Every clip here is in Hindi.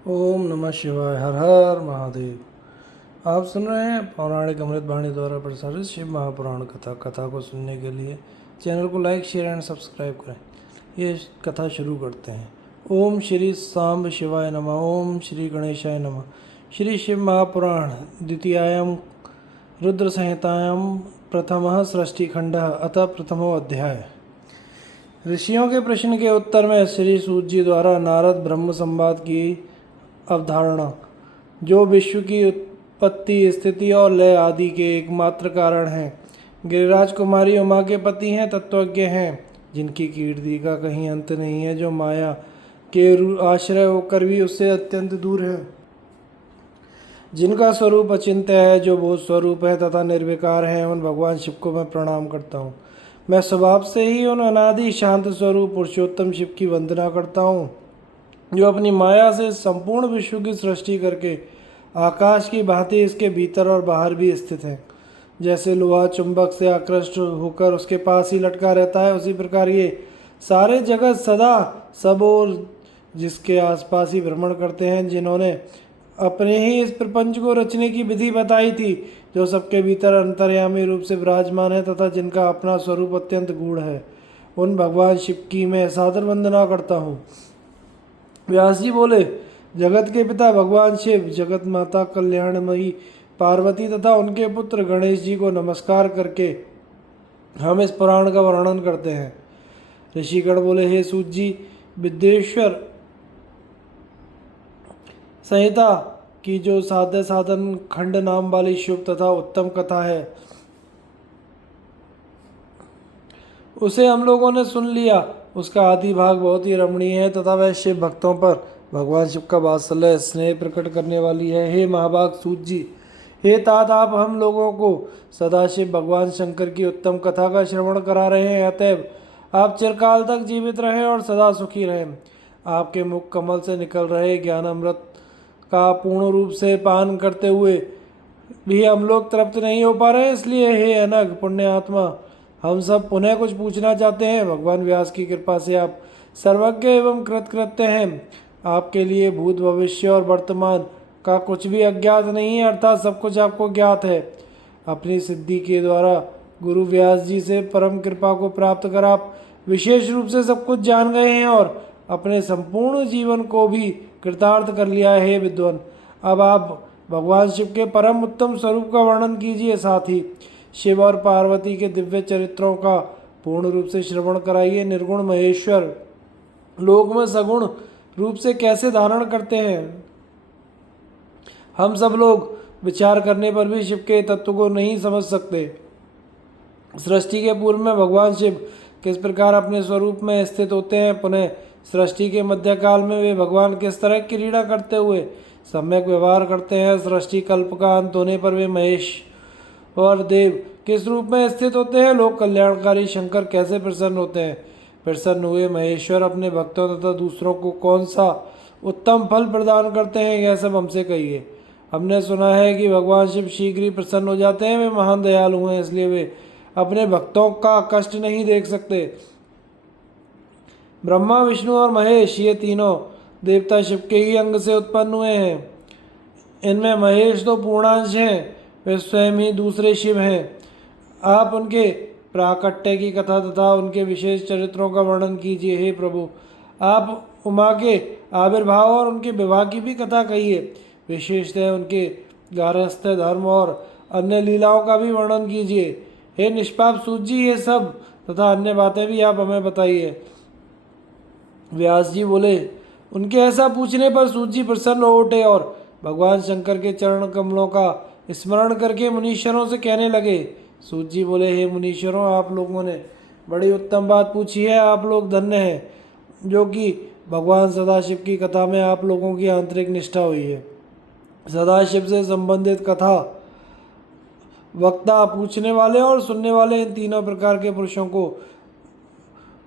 ओम नमः शिवाय। हर हर महादेव। आप सुन रहे हैं पौराणिक अमृत वाणी द्वारा प्रसारित शिव महापुराण कथा को सुनने के लिए चैनल को लाइक शेयर एंड सब्सक्राइब करें। ये कथा शुरू करते हैं। ओम श्री सांब शिवाय नमः। ओम श्री गणेशाय नमः। श्री शिव महापुराण द्वितीयायाम रुद्र संहितायाम प्रथमः सृष्टिखंडः अतः प्रथमो अध्याय। ऋषियों के प्रश्न के उत्तर में श्री सूत जी द्वारा नारद ब्रह्म संवाद की अवधारणा, जो विश्व की उत्पत्ति स्थिति और लय आदि के एकमात्र कारण हैं। गिरिराज कुमारी उमा के पति हैं, तत्वज्ञ हैं, जिनकी कीर्ति का कहीं अंत नहीं है, जो माया के आश्रय होकर भी उससे अत्यंत दूर है, जिनका स्वरूप अचिंत्य है, जो बोध स्वरूप है तथा निर्विकार है, उन भगवान शिव को मैं प्रणाम करता हूँ। मैं स्वभाव से ही उन अनादि शांत स्वरूप पुरुषोत्तम शिव की वंदना करता हूँ, जो अपनी माया से संपूर्ण विश्व की सृष्टि करके आकाश की भांति इसके भीतर और बाहर भी स्थित हैं। जैसे लोहा चुंबक से आकृष्ट होकर उसके पास ही लटका रहता है, उसी प्रकार ये सारे जगत सदा सब और जिसके आसपास ही भ्रमण करते हैं, जिन्होंने अपने ही इस प्रपंच को रचने की विधि बताई थी, जो सबके भीतर अंतर्यामी रूप से विराजमान है तथा जिनका अपना स्वरूप अत्यंत गूढ़ है, उन भगवान शिव की मैं सादर वंदना करता हूँ। व्यास जी बोले, जगत के पिता भगवान शिव, जगत माता कल्याणमयी पार्वती तथा उनके पुत्र गणेश जी को नमस्कार करके हम इस पुराण का वर्णन करते हैं। ऋषिगण बोले, हे सूत जी, विद्येश्वर संहिता की जो साध्य साधन खंड नाम वाली शुभ तथा उत्तम कथा है, उसे हम लोगों ने सुन लिया। उसका आदि भाग बहुत ही रमणीय है तथा वह शिव भक्तों पर भगवान शिव का वात्सल्य स्नेह प्रकट करने वाली है। हे महाभाग सूत जी, हे तात, आप हम लोगों को सदाशिव भगवान शंकर की उत्तम कथा का श्रवण करा रहे हैं, अतएव आप चिरकाल तक जीवित रहें और सदा सुखी रहें। आपके मुख कमल से निकल रहे ज्ञान अमृत का पूर्ण रूप से पान करते हुए भी हम लोग तृप्त नहीं हो पा रहे, इसलिए हे अनग पुण्य आत्मा, हम सब पुनः कुछ पूछना चाहते हैं। भगवान व्यास की कृपा से आप सर्वज्ञ एवं कृतकृत्य हैं। आपके लिए भूत भविष्य और वर्तमान का कुछ भी अज्ञात नहीं है, अर्थात सब कुछ आपको ज्ञात है। अपनी सिद्धि के द्वारा गुरु व्यास जी से परम कृपा को प्राप्त कर आप विशेष रूप से सब कुछ जान गए हैं और अपने संपूर्ण जीवन को भी कृतार्थ कर लिया है। हे विद्वान, अब आप भगवान शिव के परम उत्तम स्वरूप का वर्णन कीजिए, साथ ही शिव और पार्वती के दिव्य चरित्रों का पूर्ण रूप से श्रवण कराइए। निर्गुण महेश्वर लोक में सगुण रूप से कैसे धारण करते हैं, हम सब लोग विचार करने पर भी शिव के तत्व को नहीं समझ सकते। सृष्टि के पूर्व में भगवान शिव किस प्रकार अपने स्वरूप में स्थित होते हैं, पुनः सृष्टि के मध्यकाल में वे भगवान किस तरह क्रीड़ा करते हुए सम्यक व्यवहार करते हैं, सृष्टि कल्प का अंत होने पर वे महेश और देव किस रूप में स्थित होते हैं, लोक कल्याणकारी शंकर कैसे प्रसन्न होते हैं, प्रसन्न हुए महेश्वर अपने भक्तों तथा दूसरों को कौन सा उत्तम फल प्रदान करते हैं, यह सब हमसे कहिए। हमने सुना है कि भगवान शिव शीघ्र ही प्रसन्न हो जाते हैं। वे महान दयालु हैं, इसलिए वे अपने भक्तों का कष्ट नहीं देख सकते। ब्रह्मा विष्णु और महेश ये तीनों देवता शिव के ही अंग से उत्पन्न हुए हैं। इनमें महेश तो पूर्णांश हैं, वे स्वयं ही दूसरे शिव हैं। आप उनके प्राकट्य की कथा तथा उनके विशेष चरित्रों का वर्णन कीजिए। हे प्रभु, आप उमा के आविर्भाव और उनके विवाह की भी कथा कहिए। विशेषतः उनके गारहस्थ्य धर्म और अन्य लीलाओं का भी वर्णन कीजिए। हे निष्पाप सूत जी, ये सब तथा अन्य बातें भी आप हमें बताइए। व्यास जी बोले, उनके ऐसा पूछने पर सूत जी प्रसन्न हो उठे और भगवान शंकर के चरण कमलों का स्मरण करके मुनीश्वरों से कहने लगे। सूत जी बोले, हे मुनीश्वरों, आप लोगों ने बड़ी उत्तम बात पूछी है। आप लोग धन्य हैं, जो कि भगवान सदाशिव की कथा में आप लोगों की आंतरिक निष्ठा हुई है। सदाशिव से संबंधित कथा वक्ता, पूछने वाले और सुनने वाले, इन तीनों प्रकार के पुरुषों को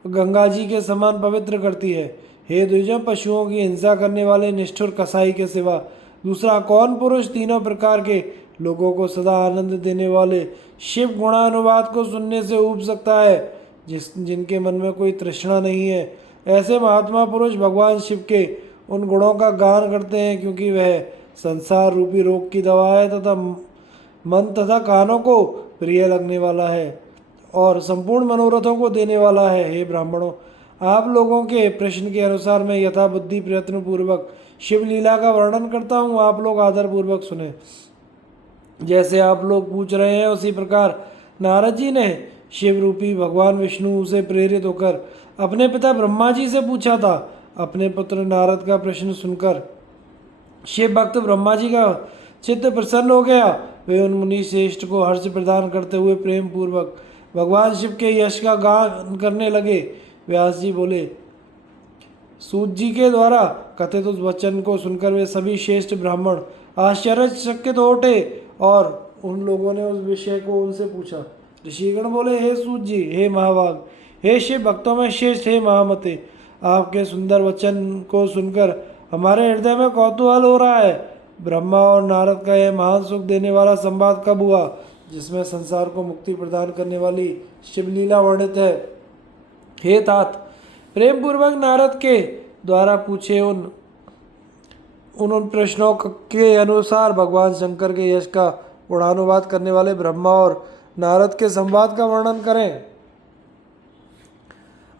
गंगा जी के समान पवित्र करती है। हे द्विजों, पशुओं की हिंसा करने वाले निष्ठुर कसाई के सिवा दूसरा कौन पुरुष तीनों प्रकार के लोगों को सदा आनंद देने वाले शिव गुणानुवाद को सुनने से ऊब सकता है, जिनके मन में कोई तृष्णा नहीं है। ऐसे महात्मा पुरुष भगवान शिव के उन गुणों का गान करते हैं, क्योंकि वह संसार रूपी रोग की दवा है तथा मन तथा कानों को प्रिय लगने वाला है और संपूर्ण मनोरथों को देने वाला है। हे ब्राह्मणों, आप लोगों के प्रश्न के अनुसार मैं यथा बुद्धि प्रयत्न पूर्वक शिव लीला का वर्णन करता हूँ, आप लोग आदर पूर्वक सुने। जैसे आप लोग पूछ रहे हैं उसी प्रकार नारद जी ने शिव रूपी भगवान विष्णु से प्रेरित होकर अपने पिता ब्रह्मा जी से पूछा था। अपने पुत्र नारद का प्रश्न सुनकर शिव भक्त ब्रह्मा जी का चित्त प्रसन्न हो गया। वे उन मुनि श्रेष्ठ को हर्ष प्रदान करते हुए प्रेम पूर्वक भगवान शिव के यश का गान करने लगे। व्यास जी बोले, सूत जी के द्वारा कथित उस वचन को सुनकर वे सभी श्रेष्ठ ब्राह्मण आश्चर्यचकित हो उठे और उन लोगों ने उस विषय को उनसे पूछा। ऋषिगण बोले, हे सूत जी, हे महाभाग, हे शिव भक्तों में श्रेष्ठ, हे महामते, आपके सुंदर वचन को सुनकर हमारे हृदय में कौतूहल हो रहा है। ब्रह्मा और नारद का यह महान सुख देने वाला संवाद कब हुआ, जिसमें संसार को मुक्ति प्रदान करने वाली शिवलीला वर्णित है। हे तात, प्रेम पूर्वक नारद के द्वारा पूछे उन प्रश्नों के अनुसार भगवान शंकर के यश का गुणानुवाद करने वाले ब्रह्मा और नारद के संवाद का वर्णन करें।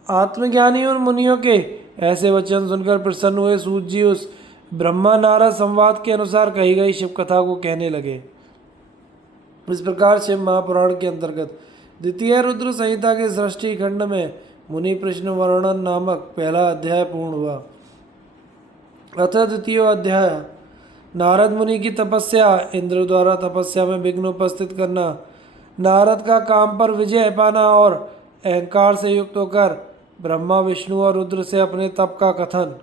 आत्मज्ञानी उन मुनियों के ऐसे वचन सुनकर प्रसन्न हुए सूत जी उस ब्रह्मा नारद संवाद के अनुसार कही गई शिव कथा को कहने लगे। इस प्रकार शिव महापुराण के अंतर्गत द्वितीय रुद्र संहिता के सृष्टि खंड में मुनि प्रश्न वर्णन नामक पहला अध्याय पूर्ण हुआ। अतः द्वितीय अध्याय नारद मुनि की तपस्या। इंद्र द्वारा तपस्या में विघ्न उपस्थित करना, नारद का काम पर विजय पाना और अहंकार से युक्त होकर ब्रह्मा विष्णु और रुद्र से अपने तप का कथन।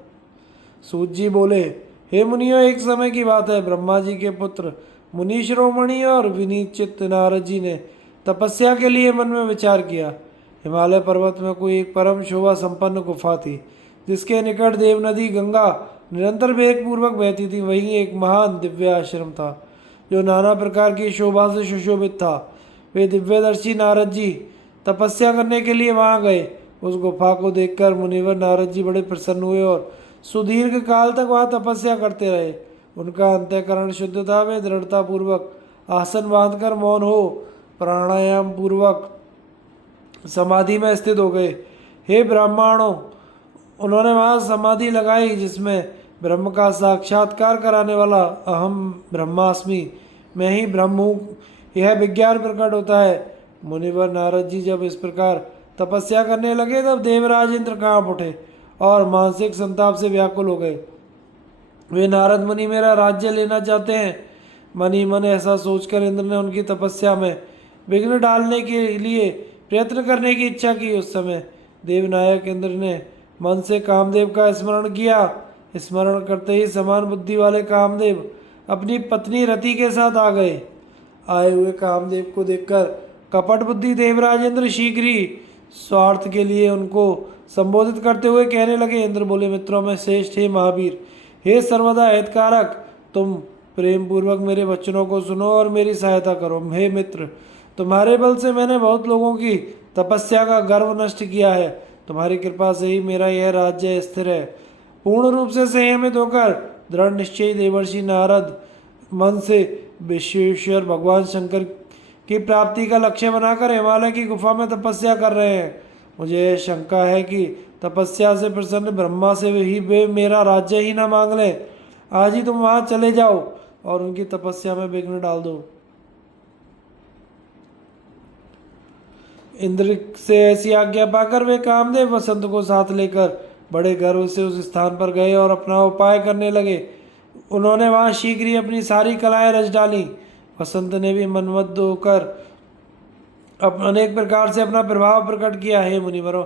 सूत जी बोले, हे मुनियों, एक समय की बात है, ब्रह्मा जी के पुत्र मुनि शिरोमणि और विनीत चित्त नारद जी ने तपस्या के लिए मन में विचार किया। हिमालय पर्वत में कोई एक परम शोभा संपन्न गुफा थी, जिसके निकट देव नदी गंगा निरंतर वेग पूर्वक बहती थी। वहीं एक महान दिव्य आश्रम था, जो नाना प्रकार की शोभा से सुशोभित था। वे दिव्यदर्शी नारद जी तपस्या करने के लिए वहां गए। उस गुफा को देखकर मुनिवर नारद जी बड़े प्रसन्न हुए और सुदीर्घ काल तक वहां तपस्या करते रहे। उनका अंतःकरण शुद्ध था। वे दृढ़ता पूर्वक आसन बांधकर मौन हो प्राणायाम पूर्वक समाधि में स्थित हो गए। हे ब्राह्मणों, उन्होंने वहां समाधि लगाई, जिसमें ब्रह्म का साक्षात्कार कराने वाला अहम ब्रह्मास्मि, मैं ही ब्रह्म हूँ, यह विज्ञान प्रकट होता है। मुनिवर नारद जी जब इस प्रकार तपस्या करने लगे, तब देवराज इंद्र कांप उठे और मानसिक संताप से व्याकुल हो गए। वे नारद मुनि मेरा राज्य लेना चाहते हैं। मन ही मन ऐसा सोचकर इंद्र ने उनकी तपस्या में विघ्न डालने के लिए प्रयत्न करने की इच्छा की। उस समय देवनायक इंद्र ने मन से कामदेव का स्मरण किया। स्मरण करते ही समान बुद्धि वाले कामदेव अपनी पत्नी रति के साथ आ गए। आए हुए कामदेव को देखकर कपट बुद्धि देवराज इंद्र शीघ्र ही स्वार्थ के लिए उनको संबोधित करते हुए कहने लगे। इंद्र बोले, मित्रों में श्रेष्ठ, हे महावीर, हे सर्वदा हितकारक, तुम प्रेम पूर्वक मेरे वचनों को सुनो और मेरी सहायता करो। हे मित्र, तुम्हारे बल से मैंने बहुत लोगों की तपस्या का गर्व नष्ट किया है। तुम्हारी कृपा से ही मेरा यह राज्य स्थिर है। पूर्ण रूप से संयमित होकर दृढ़ निश्चयी देवर्षि नारद मन से विश्वेश्वर भगवान शंकर की प्राप्ति का लक्ष्य बनाकर हिमालय की गुफा में तपस्या कर रहे हैं। मुझे शंका है कि तपस्या से प्रसन्न ब्रह्मा से ही वे मेरा राज्य ही न मांग लें। आज ही तुम वहां चले जाओ और उनकी तपस्या में विघ्न डाल दो। इंद्र से ऐसी आज्ञा पाकर वे कामदेव वसंत को साथ लेकर बड़े गर्व से उस स्थान पर गए और अपना उपाय करने लगे। उन्होंने वहां शीघ्र ही अपनी सारी कलाएं रच डाली। वसंत ने भी मनमद होकर अनेक प्रकार से अपना प्रभाव प्रकट किया। हे मुनिवरों,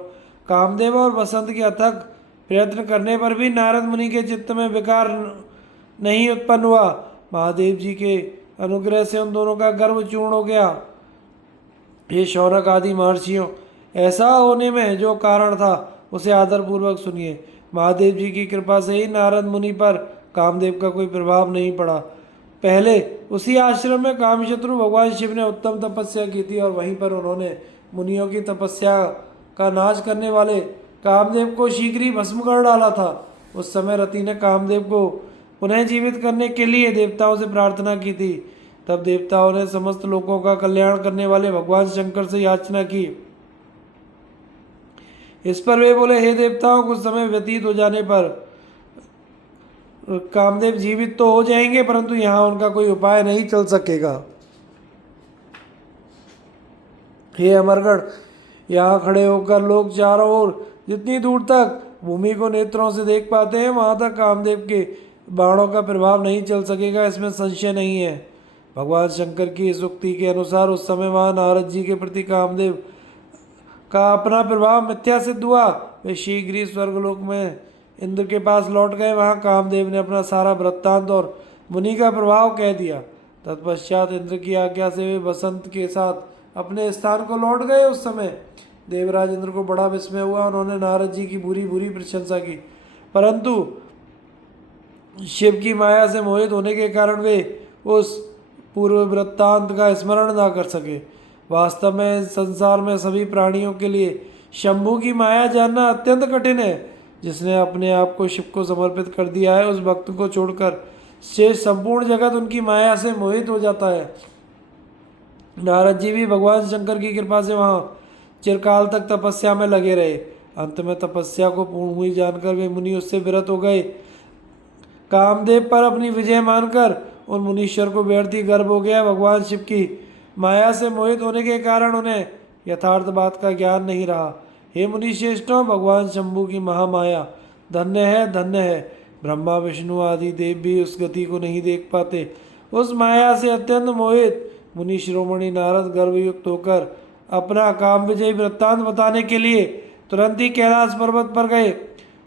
कामदेव और वसंत के अथक प्रयत्न करने पर भी नारद मुनि के चित्त में विकार नहीं उत्पन्न हुआ। महादेव जी के अनुग्रह से उन दोनों का गर्व चूर्ण हो गया। ये शौनक आदि महर्षियों, ऐसा होने में जो कारण था उसे आदरपूर्वक सुनिए। महादेव जी की कृपा से ही नारद मुनि पर कामदेव का कोई प्रभाव नहीं पड़ा। पहले उसी आश्रम में कामशत्रु भगवान शिव ने उत्तम तपस्या की थी और वहीं पर उन्होंने मुनियों की तपस्या का नाश करने वाले कामदेव को शीघ्र ही भस्म कर डाला था। उस समय रति ने कामदेव को पुनः जीवित करने के लिए देवताओं से प्रार्थना की थी। तब देवताओं ने समस्त लोगों का कल्याण करने वाले भगवान शंकर से याचना की। इस पर वे बोले, हे देवताओं, कुछ समय व्यतीत हो जाने पर कामदेव जीवित तो हो जाएंगे, परंतु यहाँ उनका कोई उपाय नहीं चल सकेगा। हे अमरगढ़, यहाँ खड़े होकर लोग चारों ओर जितनी दूर तक भूमि को नेत्रों से देख पाते हैं, वहां तक कामदेव के बाणों का प्रभाव नहीं चल सकेगा, इसमें संशय नहीं है। भगवान शंकर की इस उक्ति के अनुसार उस समय वहां नारद जी के प्रति कामदेव का अपना प्रभाव मिथ्या सिद्ध हुआ। वे शीघ्र ही स्वर्गलोक में इंद्र के पास लौट गए। वहां कामदेव ने अपना सारा वृत्तांत और मुनि का प्रभाव कह दिया। तत्पश्चात इंद्र की आज्ञा से वे बसंत के साथ अपने स्थान को लौट गए। उस समय देवराज इंद्र को बड़ा विस्मय हुआ। उन्होंने नारद जी की बुरी बुरी प्रशंसा की, परंतु शिव की माया से मोहित होने के कारण वे उस पूर्व वृत्तांत का स्मरण ना कर सके। वास्तव में संसार में सभी प्राणियों के लिए शंभु की माया जानना अत्यंत कठिन है। जिसने अपने आप को शिव को समर्पित कर दिया है, उस भक्त को छोड़कर शेष संपूर्ण जगत उनकी माया से मोहित हो जाता है। नारद जी भी भगवान शंकर की कृपा से वहां चिरकाल तक तपस्या में लगे रहे। अंत में तपस्या को पूर्ण हुई जानकर वे मुनि उससे विरत हो गए। कामदेव पर अपनी विजय मानकर उन मुनीश्वर को व्यर्थ ही गर्व हो गया। भगवान शिव की माया से मोहित होने के कारण उन्हें यथार्थ बात का ज्ञान नहीं रहा। हे मुनिश्रेष्ठों, भगवान शंभु की महामाया धन्य है, धन्य है। ब्रह्मा विष्णु आदि देव भी उस गति को नहीं देख पाते। उस माया से अत्यंत मोहित मुनि शिरोमणि नारद गर्वयुक्त होकर अपना काम विजयी वृत्तांत बताने के लिए तुरंत ही कैलाश पर्वत पर गए।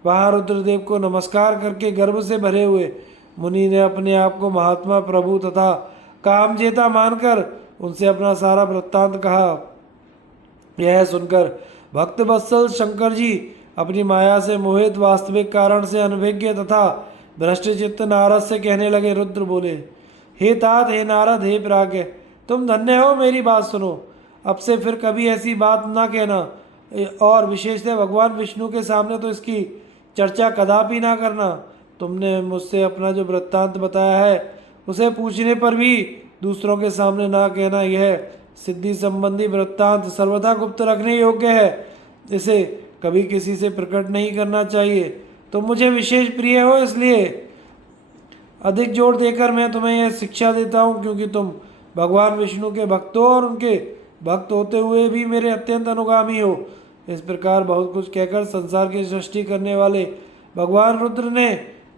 वहां रुद्रदेव को नमस्कार करके गर्व से भरे हुए मुनि ने अपने आप को महात्मा, प्रभु तथा कामजेता मानकर उनसे अपना सारा वृत्तांत कहा। यह सुनकर भक्त वत्सल शंकर जी अपनी माया से मोहित वास्तविक कारण से अनभिज्ञ तथा भ्रष्टचित्त नारद से कहने लगे। रुद्र बोले, हे तात, हे नारद, हे प्राज्ञ, तुम धन्य हो, मेरी बात सुनो। अब से फिर कभी ऐसी बात ना कहना, और विशेषतः भगवान विष्णु के सामने तो इसकी चर्चा कदापि ना करना। तुमने मुझसे अपना जो वृत्तांत बताया है, उसे पूछने पर भी दूसरों के सामने ना कहना। यह सिद्धि संबंधी वृत्तांत सर्वथा गुप्त रखने योग्य है, इसे कभी किसी से प्रकट नहीं करना चाहिए। तुम मुझे विशेष प्रिय हो, इसलिए अधिक जोर देकर मैं तुम्हें यह शिक्षा देता हूँ, क्योंकि तुम भगवान विष्णु के भक्त हो और उनके भक्त होते हुए भी मेरे अत्यंत अनुगामी हो। इस प्रकार बहुत कुछ कहकर संसार की सृष्टि करने वाले भगवान रुद्र ने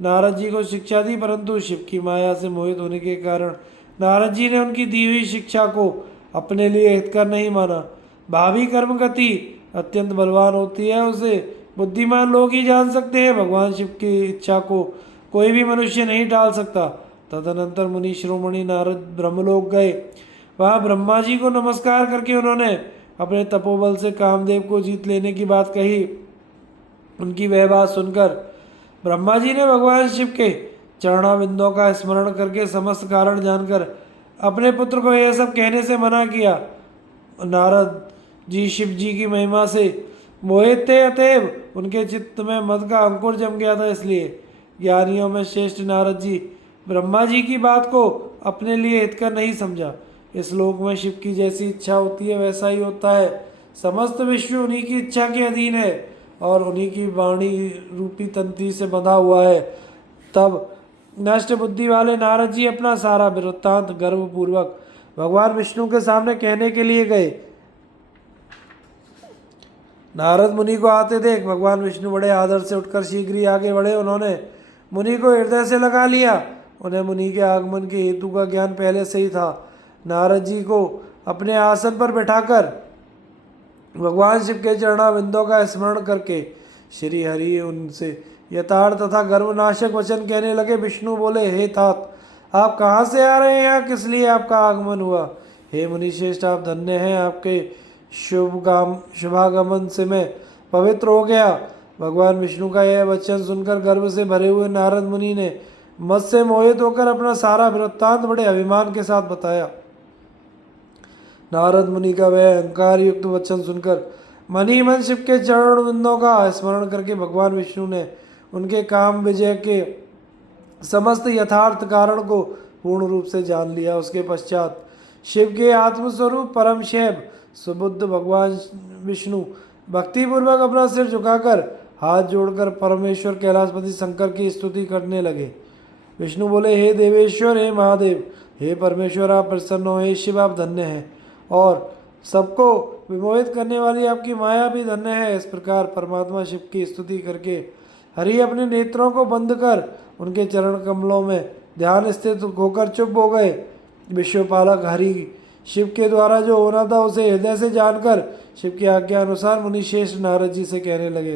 नारद जी को शिक्षा दी, परंतु शिव की माया से मोहित होने के कारण नारद जी ने उनकी दी हुई शिक्षा को अपने लिए हितकर नहीं माना। भावी कर्म गति अत्यंत बलवान होती है, उसे बुद्धिमान लोग ही जान सकते हैं। भगवान शिव की इच्छा को कोई भी मनुष्य नहीं टाल सकता। तदनंतर मुनि शिरोमणि नारद ब्रह्मलोक गए। वहां ब्रह्मा जी को नमस्कार करके उन्होंने अपने तपोबल से कामदेव को जीत लेने की बात कही। उनकी वह बात सुनकर ब्रह्मा जी ने भगवान शिव के चरणाविंदों का स्मरण करके समस्त कारण जानकर अपने पुत्र को यह सब कहने से मना किया। नारद जी शिव जी की महिमा से मोहित थे, अतएव उनके चित्त में मद का अंकुर जम गया था। इसलिए ज्ञानियों में श्रेष्ठ नारद जी ब्रह्मा जी की बात को अपने लिए हितकर नहीं समझा। इस लोक में शिव की जैसी इच्छा होती है, वैसा ही होता है। समस्त विश्व उन्हीं की इच्छा के अधीन है और उन्हीं की वाणी रूपी तंत्री से बंधा हुआ है। तब नष्ट बुद्धि वाले नारद जी अपना सारा वृत्तांत गर्वपूर्वक भगवान विष्णु के सामने कहने के लिए गए। नारद मुनि को आते देख भगवान विष्णु बड़े आदर से उठकर शीघ्र ही आगे बढ़े। उन्होंने मुनि को हृदय से लगा लिया। उन्हें मुनि के आगमन के हेतु का ज्ञान पहले से ही था। नारद जी को अपने आसन पर बैठाकर भगवान शिव के चरणाविंदों का स्मरण करके श्री हरि उनसे यथार्थ तथा गर्वनाशक वचन कहने लगे। विष्णु बोले, हे तात, आप कहाँ से आ रहे हैं? यहाँ किस लिए आपका आगमन हुआ? हे मुनिश्रेष्ठ, आप धन्य हैं, आपके शुभागमन से मैं पवित्र हो गया। भगवान विष्णु का यह वचन सुनकर गर्व से भरे हुए नारद मुनि ने मत से मोहित होकर अपना सारा वृत्तांत बड़े अभिमान के साथ बताया। नारद मुनि का वह अहंकार युक्त वचन सुनकर मनी मन शिव के चरण बिंदों का स्मरण करके भगवान विष्णु ने उनके काम विजय के समस्त यथार्थ कारण को पूर्ण रूप से जान लिया। उसके पश्चात शिव के आत्मस्वरूप परम शैव सुबुद्ध भगवान विष्णु भक्तिपूर्वक अपना सिर झुकाकर हाथ जोड़कर परमेश्वर कैलाशपति शंकर की स्तुति करने लगे। विष्णु बोले, हे देवेश्वर, हे महादेव, हे परमेश्वर, आप प्रसन्न हो। हे शिव, आप धन्य हैं और सबको विमोहित करने वाली आपकी माया भी धन्य है। इस प्रकार परमात्मा शिव की स्तुति करके हरि अपने नेत्रों को बंद कर उनके चरण कमलों में ध्यान स्थित होकर चुप हो गए। विश्वपालक हरि शिव के द्वारा जो होना था उसे हृदय से जानकर शिव की आज्ञा अनुसार मुनिश्रेष्ठ नारद जी से कहने लगे।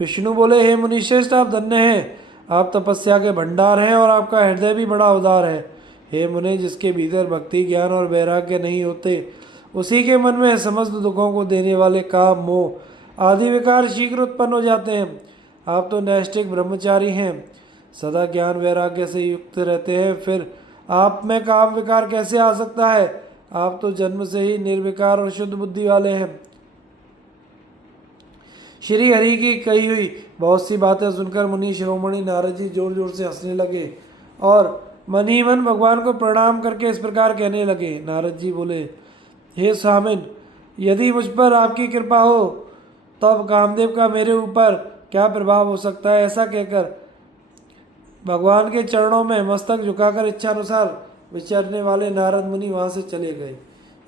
विष्णु बोले, हे मुनिश्रेष्ठ, आप धन्य हैं। आप तपस्या के भंडार हैं और आपका हृदय भी बड़ा उदार है। हे मुने, जिसके भीतर भक्ति, ज्ञान और वैराग्य नहीं होते, उसी के मन में समस्त दुखों को देने वाले काम, मोह आदि विकार शीघ्र उत्पन्न हो जाते हैं। आप तो नैष्ठिक ब्रह्मचारी हैं, सदा ज्ञान वैराग्य से युक्त रहते हैं, फिर आप में काम विकार कैसे आ सकता है? आप तो जन्म से ही निर्विकार और शुद्ध बुद्धि वाले हैं। श्री हरि की कही हुई बहुत सी बातें सुनकर मुनि शिरोमणि नारद जी जोर जोर से हंसने लगे और मन ही मन भगवान को प्रणाम करके इस प्रकार कहने लगे। नारद जी बोले, हे स्वामिन, यदि मुझ पर आपकी कृपा हो तब कामदेव का मेरे ऊपर क्या प्रभाव हो सकता है? ऐसा कहकर भगवान के चरणों में मस्तक झुकाकर इच्छानुसार विचरने वाले नारद मुनि वहां से चले गए।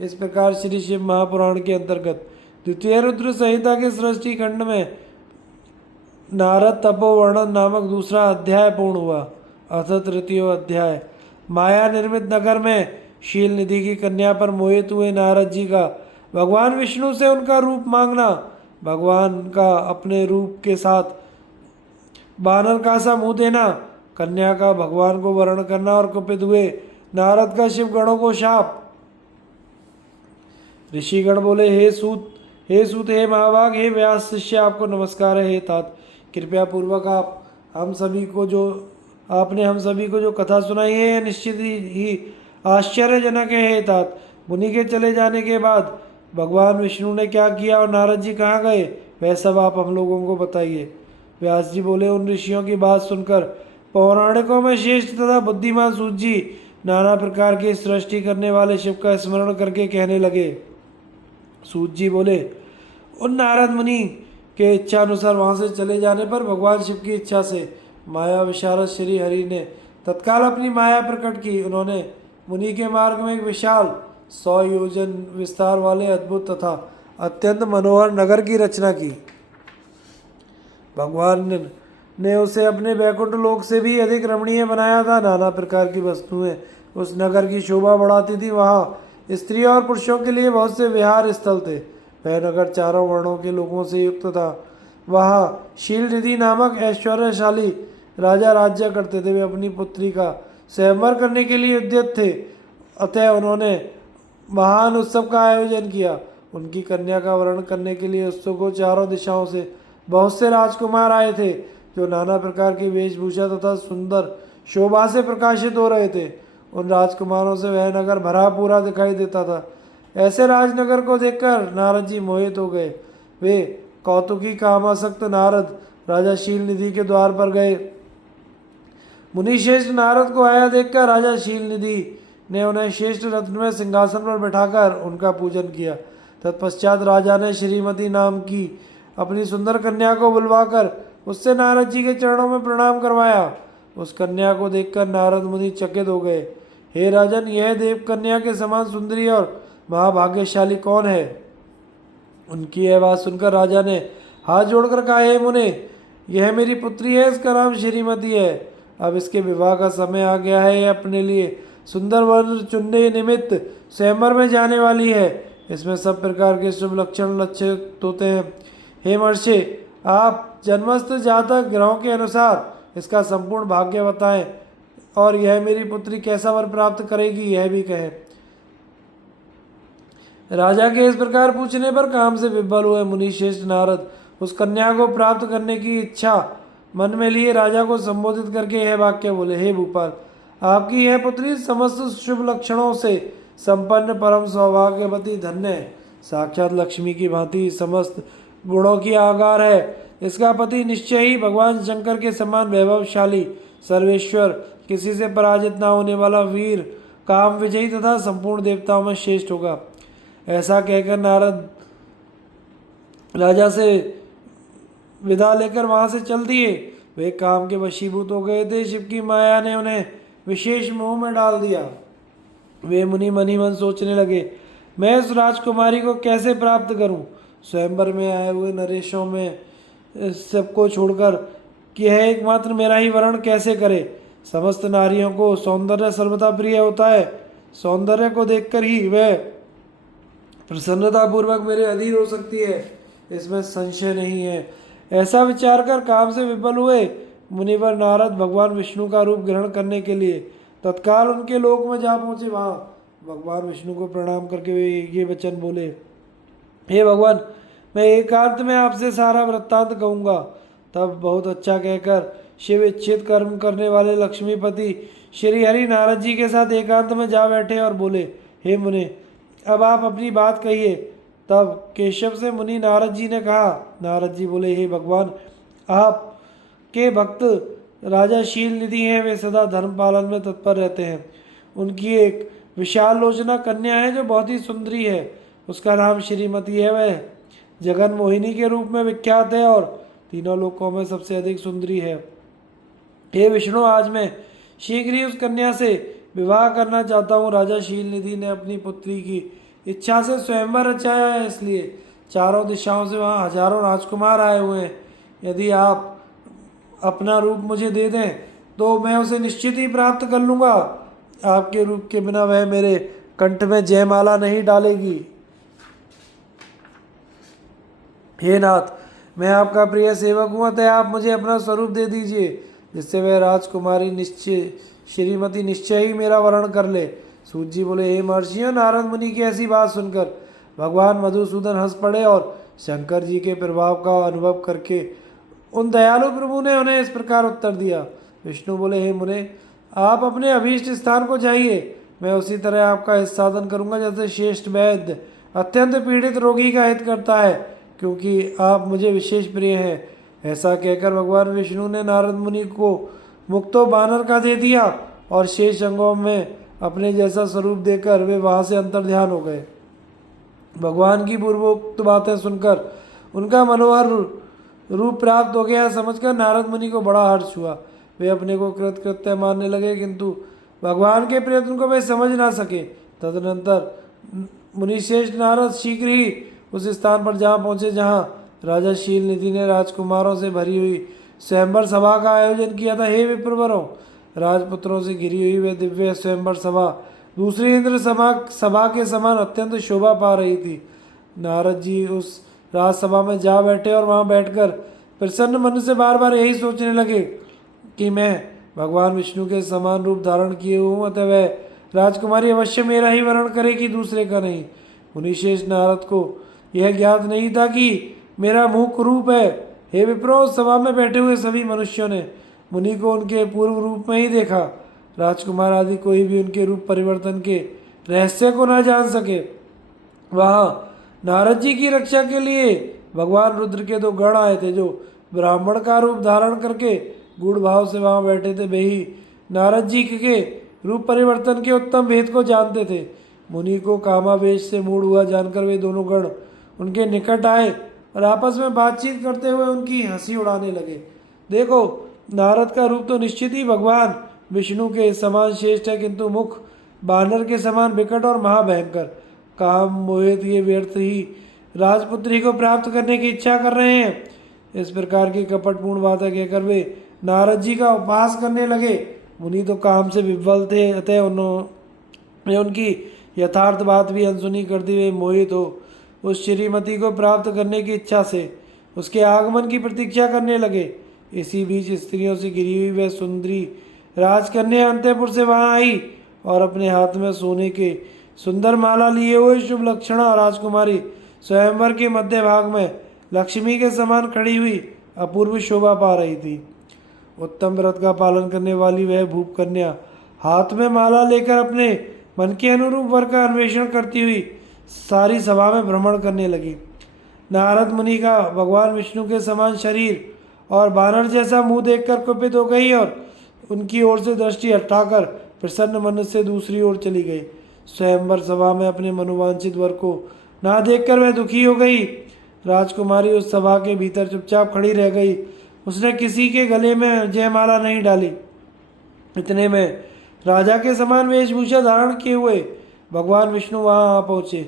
इस प्रकार श्री शिव महापुराण के अंतर्गत द्वितीय रुद्र संहिता के सृष्टि खंड में नारद तपोवर्णन नामक दूसरा अध्याय पूर्ण हुआ। अथ तृतीय अध्याय। माया निर्मित नगर में शील निधि की कन्या पर मोहित हुए नारद जी का भगवान विष्णु से उनका रूप मांगना, भगवान का अपने रूप के साथ बानर का सा मुंह देना, कन्या का भगवान को वर्ण करना और कुपित हुए नारद का शिव गणों को शाप। ऋषिगण बोले, हे सूत, हे महाभाग, हे व्यास शिष्य, आपको नमस्कार है। हे तात, कृपया पूर्वक आपने हम सभी को जो कथा सुनाई है यह निश्चित ही आश्चर्यजनक है। हे तात, मुनि के चले जाने के बाद भगवान विष्णु ने क्या किया और नारद जी कहाँ गए, वह सब आप हम लोगों को बताइए। व्यास जी बोले, उन ऋषियों की बात सुनकर पौराणिकों में श्रेष्ठ तथा बुद्धिमान सूत जी नाना प्रकार की सृष्टि करने वाले शिव का स्मरण करके कहने लगे। सूत जी बोले, उन नारद मुनि के इच्छा अनुसार वहां से चले जाने पर भगवान शिव की इच्छा से माया विशारद श्री हरि ने तत्काल अपनी माया प्रकट की। उन्होंने मुनि के मार्ग में एक विशाल 100 योजन विस्तार वाले अद्भुत तथा अत्यंत मनोहर नगर की रचना की। भगवान ने उसे अपने वैकुंठ लोक से भी अधिक रमणीय बनाया था। नाना प्रकार की वस्तुएं उस नगर की शोभा बढ़ाती थी। वहाँ स्त्रियों और पुरुषों के लिए बहुत से विहार स्थल थे। वह नगर चारों वर्णों के लोगों से युक्त था। वहाँ शील निधि नामक ऐश्वर्यशाली राजा राज्य करते थे। वे अपनी पुत्री का स्वयंवर करने के लिए उद्यत थे, अतः उन्होंने महान उत्सव का आयोजन किया। उनकी कन्या का वरण करने के लिए उत्सव को चारों दिशाओं से बहुत से राजकुमार आए थे, जो नाना प्रकार की वेशभूषा तथा सुंदर शोभा से प्रकाशित हो रहे थे। उन राजकुमारों से वह नगर भरा पूरा दिखाई देता था। ऐसे राजनगर को देखकर नारद जी मोहित हो गए। वे कौतुकी कामासक्त नारद राजा शील निधि के द्वार पर गए। मुनिश्रेष्ठ नारद को आया देखकर राजा शील निधि ने उन्हें श्रेष्ठ रत्न में सिंहासन पर बैठाकर उनका पूजन किया। तत्पश्चात राजा ने श्रीमती नाम की अपनी सुंदर कन्या को बुलवाकर उससे नारद जी के चरणों में प्रणाम करवाया। उस कन्या को देखकर नारद मुनि चकित हो गए। हे राजन, यह देव कन्या के समान सुंदरी और महाभाग्यशाली कौन है? उनकी यह बात सुनकर राजा ने हाथ जोड़कर कहा, हे मुने, यह मेरी पुत्री है, इसका नाम श्रीमती है। अब इसके विवाह का समय आ गया है। यह अपने लिए सुंदर वर चुनने निमित्त स्वयंवर में जाने वाली है। इसमें सब प्रकार के शुभ लक्षण लक्षित होते हैं। हे महर्षि, आप जन्मस्थ जातक ग्रहों के अनुसार इसका संपूर्ण भाग्य बताएं और यह मेरी पुत्री कैसा वर प्राप्त करेगी यह भी कहें। राजा के इस प्रकार पूछने पर काम से विभल हुए मुनिश्रेष्ठ नारद उस कन्या को प्राप्त करने की इच्छा मन में लिए राजा को संबोधित करके यह वाक्य बोले, हे भूपाल, आपकी यह पुत्री समस्त शुभ लक्षणों से संपन्न परम सौभाग्यवती धन्य है। साक्षात लक्ष्मी की भांति समस्त गुणों की आगार है। इसका पति निश्चय ही भगवान शंकर के समान वैभवशाली, सर्वेश्वर, किसी से पराजित न होने वाला वीर, काम विजयी तथा संपूर्ण देवताओं में श्रेष्ठ होगा। ऐसा कहकर नारद राजा से विदा लेकर वहां से चल दिए। वे काम के वशीभूत हो गए थे। शिव की माया ने उन्हें विशेष मोह में डाल दिया। वे मुनि मन ही मन सोचने लगे, मैं इस राजकुमारी को कैसे प्राप्त करूं? स्वयंवर में आए हुए नरेशों में सबको छोड़कर कि यह एकमात्र मेरा ही वर्ण कैसे करे? समस्त नारियों को सौंदर्य सर्वथा प्रिय होता है। सौंदर्य को देखकर ही वह प्रसन्नता पूर्वक मेरे अधीन हो सकती है, इसमें संशय नहीं है। ऐसा विचार कर काम से विफल हुए मुनिवर नारद भगवान विष्णु का रूप ग्रहण करने के लिए तत्काल उनके लोक में जा पहुंचे। वहां भगवान विष्णु को प्रणाम करके वे ये वचन बोले, हे भगवान, मैं एकांत में आपसे सारा वृत्तांत कहूँगा। तब बहुत अच्छा कहकर शिव इच्छित कर्म करने वाले लक्ष्मीपति श्री हरि नारद जी के साथ एकांत में जा बैठे और बोले, हे मुनि, अब आप अपनी बात कहिए। तब केशव से मुनि नारद जी ने कहा। नारद जी बोले, हे भगवान, आप के भक्त राजा शील निधि हैं। वे सदा धर्म पालन में तत्पर रहते हैं। उनकी एक विशाल लोचना कन्या है जो बहुत ही सुंदरी है। उसका नाम श्रीमती है। वह जगन मोहिनी के रूप में विख्यात है और तीनों लोकों में सबसे अधिक सुंदरी है। हे विष्णु, आज मैं शीघ्र ही उस कन्या से विवाह करना चाहता हूँ। राजा शील निधि ने अपनी पुत्री की इच्छा से स्वयंवर रचाया है, इसलिए चारों दिशाओं से वहाँ हजारों राजकुमार आए हुए हैं। यदि आप अपना रूप मुझे दे दें तो मैं उसे निश्चित ही प्राप्त कर लूँगा। आपके रूप के बिना वह मेरे कंठ में जयमाला नहीं डालेगी। हे नाथ, मैं आपका प्रिय सेवक हूँ, अतः आप मुझे अपना स्वरूप दे दीजिए, जिससे वह राजकुमारी श्रीमती निश्चय ही मेरा वर्ण कर ले। सूत जी बोले, हे महर्षियों, नारद मुनि की ऐसी बात सुनकर भगवान मधुसूदन हंस पड़े और शंकर जी के प्रभाव का अनुभव करके उन दयालु प्रभु ने उन्हें इस प्रकार उत्तर दिया। विष्णु बोले, हे मुने, आप अपने अभीष्ट स्थान को जाइए। मैं उसी तरह आपका हित साधन करूंगा जैसे श्रेष्ठ वैद्य अत्यंत पीड़ित रोगी का हित करता है, क्योंकि आप मुझे विशेष प्रिय हैं। ऐसा कहकर भगवान विष्णु ने नारद मुनि को मुक्तो बानर का दे दिया और शेष अंगों में अपने जैसा स्वरूप देकर वे वहाँ से अंतर्ध्यान हो गए। भगवान की पूर्वोक्त बातें सुनकर उनका मनोहर रूप प्राप्त हो गया समझकर नारद मुनि को बड़ा हर्ष हुआ। वे अपने को कृतकृत्य मानने लगे, किंतु भगवान के प्रयत्न को वे समझ ना सके। तदनंतर मुनिश्रेष्ठ नारद शीघ्र ही उस स्थान पर जहाँ पहुँचे जहाँ राजा शील निधि ने राजकुमारों से भरी हुई स्वयंवर सभा का आयोजन किया था। हे विप्रवरों, राजपुत्रों से घिरी हुई वे दिव्य स्वयंवर सभा दूसरी इंद्र सभा के समान अत्यंत शोभा पा रही थी। नारद जी उस राजसभा में जा बैठे और वहाँ बैठकर प्रसन्न मन से बार बार यही सोचने लगे कि मैं भगवान विष्णु के समान रूप धारण किए हूँ, अतः वह राजकुमारी अवश्य मेरा ही वर्ण करेगी, दूसरे का नहीं। मुनिशेष नारद को यह ज्ञात नहीं था कि मेरा मुख रूप है। हे विप्रो, सभा में बैठे हुए सभी मनुष्यों ने मुनि को उनके पूर्व रूप में ही देखा। राजकुमार आदि कोई भी उनके रूप परिवर्तन के रहस्य को न जान सके। वहाँ नारद जी की रक्षा के लिए भगवान रुद्र के 2 गण आए थे, जो ब्राह्मण का रूप धारण करके गूढ़ भाव से वहाँ बैठे थे। वे ही नारद जी के रूप परिवर्तन के उत्तम भेद को जानते थे। मुनि को कामावेश से मूढ़ हुआ जानकर वे दोनों गण उनके निकट आए और आपस में बातचीत करते हुए उनकी हंसी उड़ाने लगे। देखो, नारद का रूप तो निश्चित ही भगवान विष्णु के समान श्रेष्ठ है, किंतु मुख बानर के समान विकट और महाभयंकर। काम मोहित ये व्यर्थ ही राजपुत्री को प्राप्त करने की इच्छा कर रहे हैं। इस प्रकार की कपटपूर्ण बातें कहकर वे नारद जी का उपहास करने लगे। मुनि तो काम से विह्वल थे, अतः उन्होंने उनकी यथार्थ बात भी अनसुनी कर दी। वे मोहित हो उस श्रीमती को प्राप्त करने की इच्छा से उसके आगमन की प्रतीक्षा करने लगे। इसी बीच स्त्रियों से घिरी हुई वह सुंदरी राजकन्या अंतःपुर से वहां आई और अपने हाथ में सोने के सुंदर माला लिए हुए शुभ लक्षणा राजकुमारी स्वयंवर के मध्य भाग में लक्ष्मी के समान खड़ी हुई अपूर्व शोभा पा रही थी। उत्तम व्रत का पालन करने वाली वह भूप कन्या हाथ में माला लेकर अपने मन के अनुरूप वर का अन्वेषण करती हुई सारी सभा में भ्रमण करने लगी। नारद मुनि का भगवान विष्णु के समान शरीर और बानर जैसा मुंह देखकर कुपित हो गई और उनकी ओर से दृष्टि हटाकर प्रसन्न मन से दूसरी ओर चली गई। स्वयंवर सभा में अपने मनोवांछित वर को ना देखकर वह दुखी हो गई। राजकुमारी उस सभा के भीतर चुपचाप खड़ी रह गई। उसने किसी के गले में जयमाला नहीं डाली। इतने में राजा के समान वेशभूषा धारण किए हुए भगवान विष्णु वहां आ पहुंचे।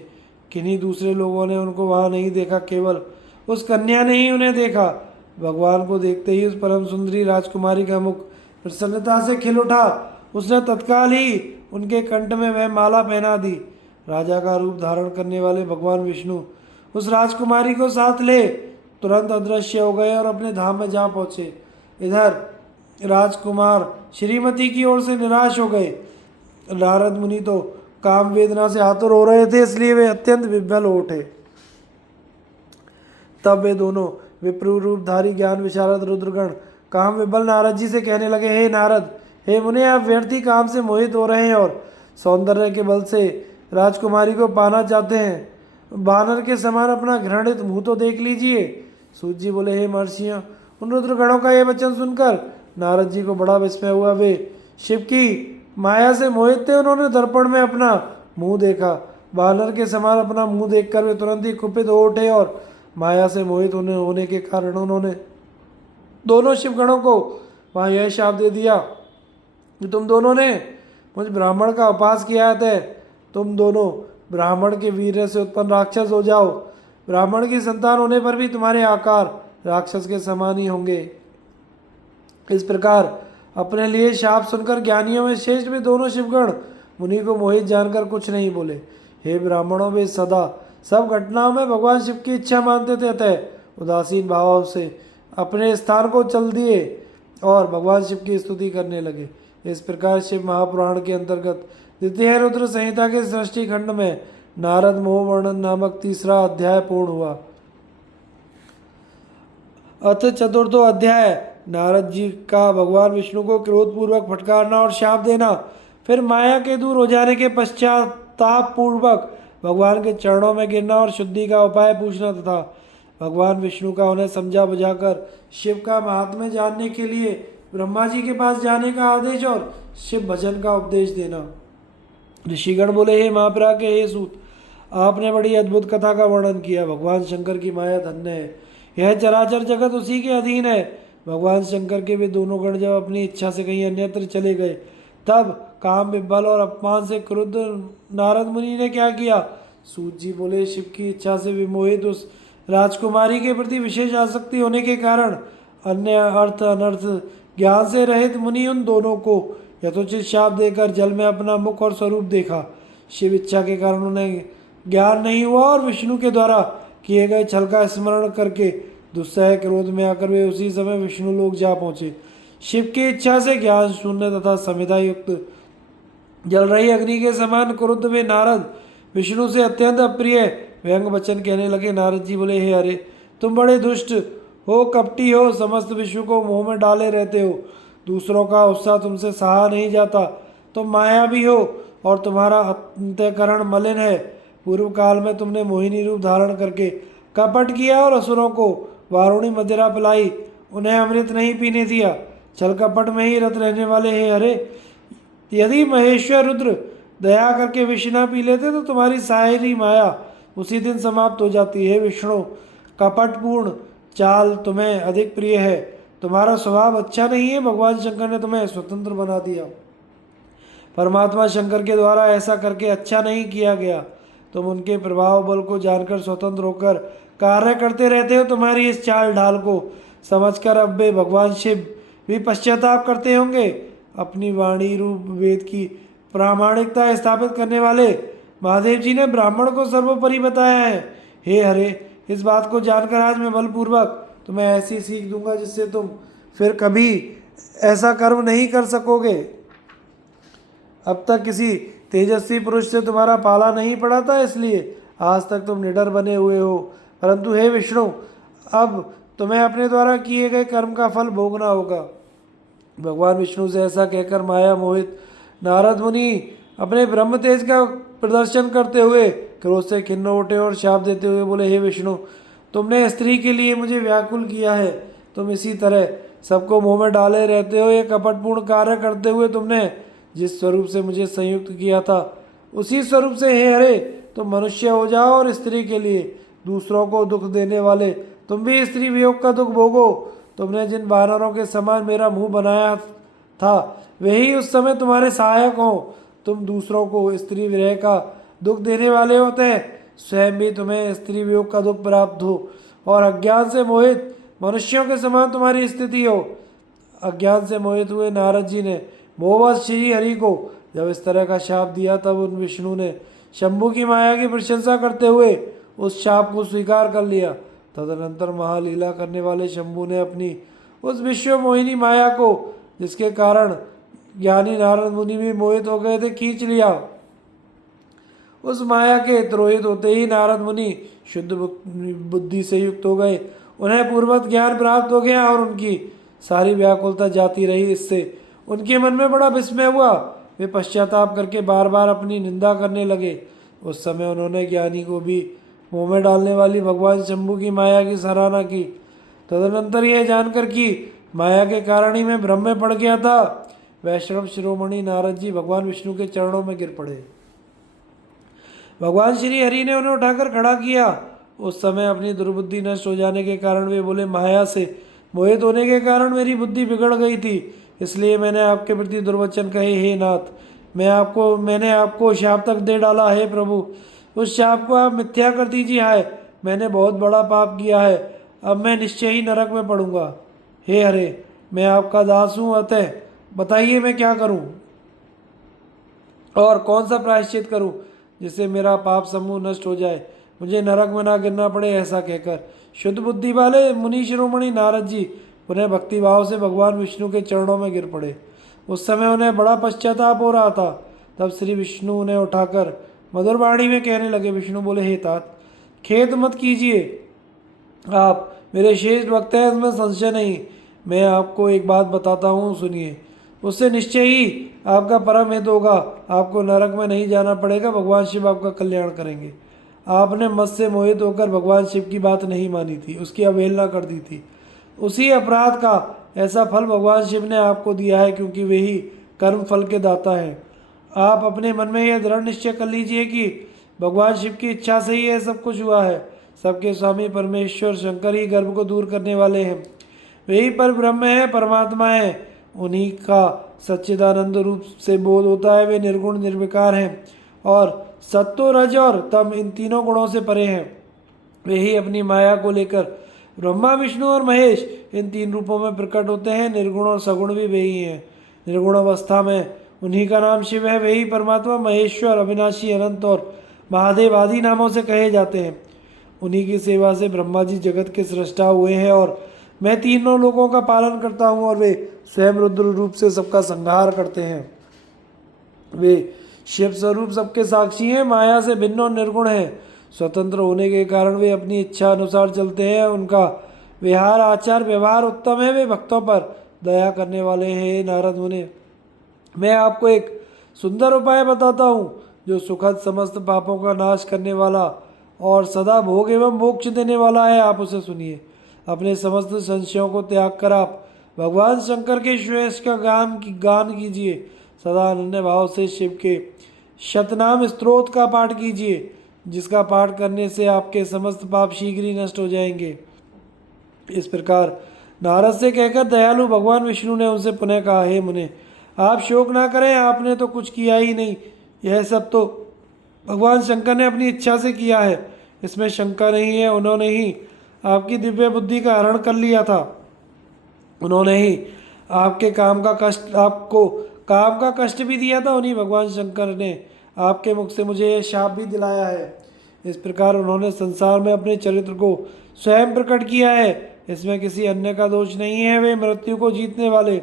किन्हीं दूसरे लोगों ने उनको वहां नहीं देखा, केवल उस कन्या ने ही उन्हें देखा। भगवान को देखते ही उस परम सुंदरी राजकुमारी का मुख प्रसन्नता से खिल उठा। उसने तत्काल ही उनके कंठ में वह माला पहना दी। राजा का रूप धारण करने वाले भगवान विष्णु उस राजकुमारी को साथ ले तुरंत अदृश्य हो गए और अपने धाम में जा पहुंचे। इधर राजकुमार श्रीमती की ओर से निराश हो गए। नारद मुनि तो काम वेदना से आतुर हो रहे थे, इसलिए वे अत्यंत विह्वल हो उठे। तब वे दोनों विप्र रूपधारी ज्ञान विशारद रुद्रगण काम विबल नारद जी से कहने लगे, हे नारद, हे मुने, आप व्यर्थी काम से मोहित हो रहे हैं और सौंदर्य के बल से राजकुमारी को पाना चाहते हैं। बानर के समान अपना घृणित मुंह तो देख लीजिए। सूत जी बोले, हे महर्षियों, उन रुद्रगणों का यह वचन सुनकर नारद जी को बड़ा विस्मय हुआ। वे शिव की माया से मोहित थे। उन्होंने दर्पण में अपना मुंह देखा। बानर के समान अपना मुंह देखकर वे तुरंत ही कुपित हो उठे और माया से मोहित होने के कारण उन्होंने दोनों शिवगणों को वहाँ यह शाप दे दिया कि तुम दोनों ने मुझ ब्राह्मण का उपास किया है, तुम दोनों ब्राह्मण के वीर्य से उत्पन्न राक्षस हो जाओ। ब्राह्मण की संतान होने पर भी तुम्हारे आकार राक्षस के समान ही होंगे। इस प्रकार अपने लिए शाप सुनकर ज्ञानियों में श्रेष्ठ वे दोनों शिवगण मुनि को मोहित जानकर कुछ नहीं बोले। हे ब्राह्मणों, वे सदा सब घटनाओं में भगवान शिव की इच्छा मानते थे, अतः उदासीन भाव से अपने स्थान को चल दिए और भगवान शिव की स्तुति करने लगे। इस प्रकार शिव महापुराण के अंतर्गत द्वितीय रुद्र संहिता के सृष्टि खंड में नारद मोह वर्णन नामक तीसरा अध्याय पूर्ण हुआ। अथ चतुर्थो अध्याय नारद जी का भगवान विष्णु को क्रोधपूर्वक फटकारना और शाप देना। फिर माया के दूर हो जाने के पश्चाताप पूर्वक भगवान के चरणों में गिरना और शुद्धि का उपाय पूछना तथा भगवान विष्णु का उन्हें समझा बुझाकर शिव का महात्म्य जानने के लिए ब्रह्मा जी के पास जाने का आदेश और शिव भजन का उपदेश देना। ऋषिगण बोले, हे महाप्रा के हे सूत, आपने बड़ी अद्भुत कथा का वर्णन किया। भगवान शंकर की माया धन्य है। यह चराचर जगत उसी के अधीन है। भगवान शंकर के वे दोनों गण जब अपनी इच्छा से कहीं अन्यत्र चले गए, तब काम विबल और अपमान से क्रुद्ध नारद मुनि ने क्या किया? सूत जी बोले, शिव की इच्छा से विमोहित उस राजकुमारी के प्रति विशेष आसक्ति होने के कारण अन्य अर्थ अनर्थ ज्ञान से रहित मुनि उन दोनों को यथोचित शाप देकर जल में अपना मुख और स्वरूप देखा। शिव इच्छा के कारण उन्हें ज्ञान नहीं हुआ और विष्णु के द्वारा किए गए छल का स्मरण करके दुस्सह क्रोध में आकर वे उसी समय विष्णु लोक जा पहुंचे। शिव की इच्छा से ज्ञान शून्य तथा समिधा युक्त जल रही अग्नि के समान क्रुद्ध वे नारद विष्णु से अत्यंत अप्रिय व्यंग वचन कहने लगे। नारद जी बोले, हे अरे, तुम बड़े दुष्ट हो, कपटी हो, समस्त विश्व को मुंह में डाले रहते हो। दूसरों का उत्साह तुमसे सहा नहीं जाता। तुम माया भी हो और तुम्हारा अंतःकरण मलिन है। पूर्व काल में तुमने मोहिनी रूप धारण करके कपट किया और असुरों को वारुणी मदिरा पिलाई, उन्हें अमृत नहीं पीने दिया। छल कपट में ही रत रहने वाले हे हरे, यदि महेश्वर रुद्र दया करके विष न पी लेते तो तुम्हारी सारी माया उसी दिन समाप्त हो जाती है। विष्णु, कपटपूर्ण चाल तुम्हें अधिक प्रिय है। तुम्हारा स्वभाव अच्छा नहीं है। भगवान शंकर ने तुम्हें स्वतंत्र बना दिया। परमात्मा शंकर के द्वारा ऐसा करके अच्छा नहीं किया गया। तुम उनके प्रभाव बल को जानकर स्वतंत्र होकर कार्य करते रहते हो। तुम्हारी इस चाल ढाल को समझकर अब वे भगवान शिव भी पश्चाताप करते होंगे। अपनी वाणी रूप वेद की प्रामाणिकता स्थापित करने वाले महादेव जी ने ब्राह्मण को सर्वोपरि बताया है। हे हरे, इस बात को जानकर आज मैं बलपूर्वक तुम्हें ऐसी सीख दूंगा जिससे तुम फिर कभी ऐसा कर्म नहीं कर सकोगे। अब तक किसी तेजस्वी पुरुष से तुम्हारा पाला नहीं पड़ा था, इसलिए आज तक तुम निडर बने हुए हो। परंतु हे विष्णु, अब तुम्हें अपने द्वारा किए गए कर्म का फल भोगना होगा। भगवान विष्णु से ऐसा कहकर माया मोहित नारद मुनि अपने ब्रह्म तेज का प्रदर्शन करते हुए क्रोध से खिन्न उठे और शाप देते हुए बोले, हे विष्णु, तुमने स्त्री के लिए मुझे व्याकुल किया है। तुम इसी तरह सबको मुंह में डाले रहते हो। ये कपटपूर्ण कार्य करते हुए तुमने जिस स्वरूप से मुझे संयुक्त किया था उसी स्वरूप से हे हरे तुम मनुष्य हो जाओ और स्त्री के लिए दूसरों को दुख देने वाले तुम भी स्त्री वियोग का दुख भोगो। तुमने जिन वानरों के समान मेरा मुंह बनाया था वही उस समय तुम्हारे सहायक हो। तुम दूसरों को स्त्री विरह का दुख देने वाले होते हैं, स्वयं भी तुम्हें स्त्री वियोग का दुख प्राप्त हो और अज्ञान से मोहित मनुष्यों के समान तुम्हारी स्थिति हो। अज्ञान से मोहित हुए नारद जी ने मोहवश श्री हरि को जब इस तरह का शाप दिया तब उन विष्णु ने शंभु की माया की प्रशंसा करते हुए उस शाप को स्वीकार कर लिया। तदनंतर महालीला करने वाले शंभु ने अपनी उस विश्व मोहिनी माया को, जिसके कारण ज्ञानी नारद मुनि भी मोहित हो गए थे, खींच लिया। उस माया के द्रोहित होते ही नारद मुनि शुद्ध बुद्धि से युक्त हो गए। उन्हें पूर्वत ज्ञान प्राप्त हो गया और उनकी सारी व्याकुलता जाती रही। इससे उनके मन में बड़ा विस्मय हुआ। वे पश्चाताप करके बार बार अपनी निंदा करने लगे। उस समय उन्होंने ज्ञानी को भी मुंह में डालने वाली भगवान शंभु की माया की सराहना की। तदनंतर यह जानकर कि माया के कारण ही मैं भ्रम में पड़ गया था, वैष्णव शिरोमणि नारद जी भगवान विष्णु के चरणों में गिर पड़े। भगवान श्री हरि ने उन्हें उठाकर खड़ा किया। उस समय अपनी दुर्बुद्धि नष्ट हो जाने के कारण वे बोले, माया से मोहित होने के कारण मेरी बुद्धि बिगड़ गई थी, इसलिए मैंने आपके प्रति दुर्वचन कहे। हे नाथ, मैंने आपको शाप तक दे डाला। हे प्रभु, उस शाप को आप मिथ्या कर दीजिए। हाय, मैंने बहुत बड़ा पाप किया है, अब मैं निश्चय ही नरक में पड़ूंगा। हे हरे, मैं आपका दास हूँ, अतः बताइए मैं क्या करूँ और कौन सा प्रायश्चित करूँ जिससे मेरा पाप समूह नष्ट हो जाए, मुझे नरक में ना गिरना पड़े। ऐसा कहकर शुद्ध बुद्धि वाले मुनि शिरोमणि नारद जी पुनः भक्तिभाव से भगवान विष्णु के चरणों में गिर पड़े। उस समय उन्हें बड़ा पश्चाताप हो रहा था। तब श्री विष्णु उन्हें उठाकर मधुर वाणी में कहने लगे। विष्णु बोले, हे तात, खेद मत कीजिए, आप मेरे श्रेष्ठ भक्त हैं, इसमें संशय नहीं। मैं आपको एक बात बताता हूँ, सुनिए। उससे निश्चय ही आपका परम हित होगा, आपको नरक में नहीं जाना पड़ेगा, भगवान शिव आपका कल्याण करेंगे। आपने मत से मोहित होकर भगवान शिव की बात नहीं मानी थी, उसकी अवहेलना कर दी थी। उसी अपराध का ऐसा फल भगवान शिव ने आपको दिया है, क्योंकि वे ही कर्म फल के दाता हैं। आप अपने मन में यह दृढ़ निश्चय कर लीजिए कि भगवान शिव की इच्छा से ही यह सब कुछ हुआ है। सबके स्वामी परमेश्वर शंकर ही गर्भ को दूर करने वाले हैं। वही पर ब्रह्म है, परमात्मा है। उन्हीं का सच्चिदानंद रूप से बोध होता है। वे निर्गुण निर्विकार हैं और सत्व रज और तम इन तीनों गुणों से परे हैं। वे ही अपनी माया को लेकर ब्रह्मा विष्णु और महेश इन तीन रूपों में प्रकट होते हैं। निर्गुण और सगुण भी वे ही हैं। निर्गुण अवस्था में उन्हीं का नाम शिव है। वे ही परमात्मा महेश्वर, अविनाशी, अनंत और महादेव आदि नामों से कहे जाते हैं। उन्हीं की सेवा से ब्रह्मा जी जगत के सृष्टा हुए हैं और मैं तीनों लोगों का पालन करता हूँ और वे स्वयं रुद्र रूप से सबका संहार करते हैं। वे शिव स्वरूप सबके साक्षी हैं, माया से भिन्न और निर्गुण हैं। स्वतंत्र होने के कारण वे अपनी इच्छा अनुसार चलते हैं। उनका विहार आचार व्यवहार उत्तम है। वे भक्तों पर दया करने वाले हैं। नारद मुनि, मैं आपको एक सुंदर उपाय बताता हूँ जो सुखद समस्त पापों का नाश करने वाला और सदा भोग एवं मोक्ष देने वाला है। आप उसे सुनिए। अपने समस्त संशयों को त्याग कर आप भगवान शंकर के श्रेष्ठ का गान कीजिए। सदा अनन्य भाव से शिव के शतनाम स्तोत्र का पाठ कीजिए, जिसका पाठ करने से आपके समस्त पाप शीघ्र ही नष्ट हो जाएंगे। इस प्रकार नारद से कहकर दयालु भगवान विष्णु ने उनसे पुनः कहा, हे मुने, आप शोक ना करें, आपने तो कुछ किया ही नहीं। यह सब तो भगवान शंकर ने अपनी इच्छा से किया है, इसमें शंका नहीं है। उन्होंने ही आपकी दिव्य बुद्धि का हरण कर लिया था। उन्होंने ही आपको काम का कष्ट भी दिया था। उन्हीं भगवान शंकर ने आपके मुख से मुझे यह शाप भी दिलाया है। इस प्रकार उन्होंने संसार में अपने चरित्र को स्वयं प्रकट किया है। इसमें किसी अन्य का दोष नहीं है। वे मृत्यु को जीतने वाले,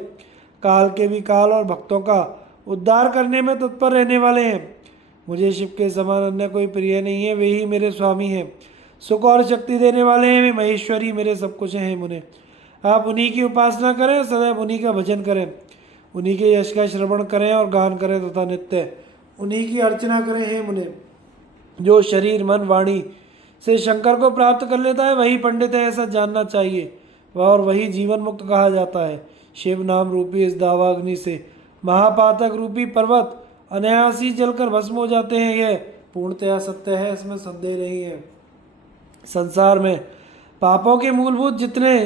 काल के भी काल और भक्तों का उद्धार करने में तत्पर रहने वाले हैं। मुझे शिव के समान अन्य कोई प्रिय नहीं है। वे ही मेरे स्वामी हैं, सुख और शक्ति देने वाले हैं। वे महेश्वरी मेरे सब कुछ हैं। मुने, आप उन्हीं की उपासना करें, सदैव उन्हीं का भजन करें, उन्हीं के यश का श्रवण करें और गान करें तथा नित्य उन्हीं की अर्चना करें। हे मुने, जो शरीर मन वाणी से शंकर को प्राप्त कर लेता है वही पंडित है, ऐसा जानना चाहिए। वह और वही जीवन मुक्त कहा जाता है। शिव नाम रूपी इस दावाग्नि से महापातक रूपी पर्वत अनायास ही जलकर भस्म हो जाते हैं। यह पूर्णतया सत्य है, इसमें संदेह नहीं है। संसार में पापों के मूलभूत जितने